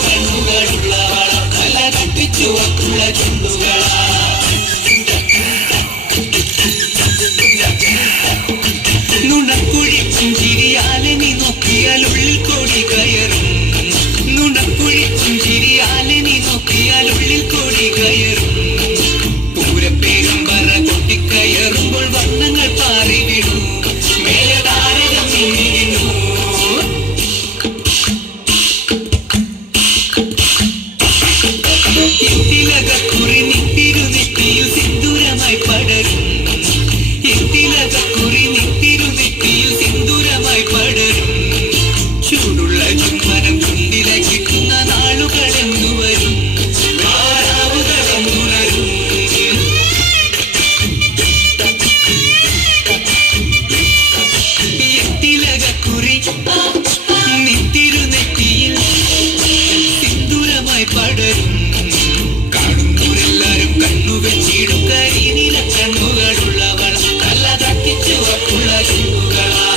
കണ്ണുകളുള്ളവള നല്ല കട്ടിച്ചുവക്കുള്ള ചുണ്ടുകളാ നുണക്കുഴി പുഞ്ചിരിയാലെ നീ നോക്കിയാൽ ഉള്ളിൽ കോടി കയറും നുണക്കുഴി പുഞ്ചിരിയാലെ നീ നോക്കിയാൽ ഉള്ളിൽ കോടി കയറും പൂരപ്പേരും പറ കൊട്ടിക്കയറുമ്പോൾ വർണ്ണങ്ങൾ പാറിവിടും മേലതാരകം നിന്നിരുന്നു ഇത്തിലകക്കുറി നിത്തിരുനെറ്റിയിൽ സിന്ദൂരമായി പടരും ഇത്തിലകക്കുറി നിത്തിരുനെറ്റിയിൽ സിന്ദൂരമായി പടരും ചൂടുള്ള ചുംബനം ചുണ്ടില കിട്ടുന്ന നാളുകളെന്നു വരും ആരാവുകളെന്നുണരും ഇത്തിലകക്കുറി നിത്തിരുനെറ്റിയിൽ സിന്ദൂരമായി പടരും കാണുന്നവരെല്ലാരും കണ്ണുവെച്ചിടും കരിനീല കണ്ണുകളുള്ളവൾ നല്ല തട്ടിച്ചുവക്കുള്ള ചുണ്ടുകളാ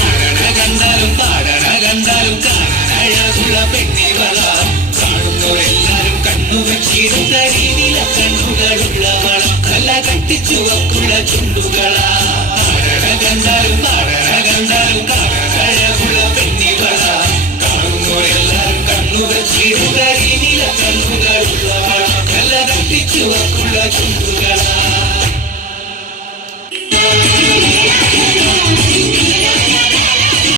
ആരണ കണ്ടാലും പാടണ കണ്ടാലും കാണാനഴകുള്ള പെണ്ണിവള കാണുന്നവരെല്ലാരും കണ്ണുവെച്ചിടും കരിനീല കണ്ണുകളുള്ളവൾ നല്ല തട്ടിച്ചുവക്കുള്ള ചുണ്ടുകളാ ആരണ കണ്ടാലും പാടണ കണ്ടാലും കാണാനഴകുള്ള പെണ്ണിവള കാണുന്നവരെല്ലാരും കണ്ണുവെച്ചിടും കരിനീല കണ്ണുകളുള്ളവൾ നല്ല തട്ടിച്ചുവക്കുള്ള ചുണ്ടുകളാ